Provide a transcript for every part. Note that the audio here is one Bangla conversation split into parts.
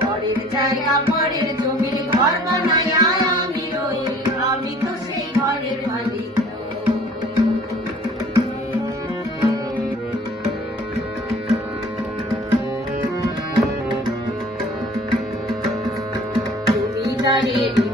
পরের জায়গা, পরের জমির ঘর বানায় আমি রই, আমি তো সেই ঘরের মালিক জমিদারের ইচ্ছা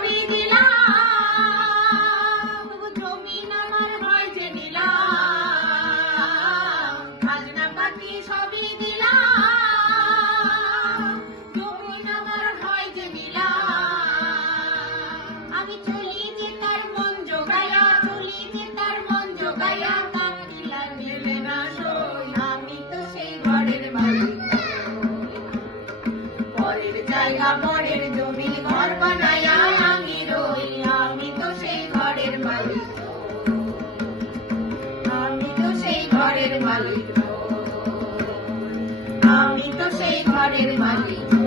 পরের জমি ঘর বানায়, আমি রই, আমি তো সেই ঘরের মালিক। আমি তো সেই ঘরের মালিক। আমি তো সেই ঘরের মালিক।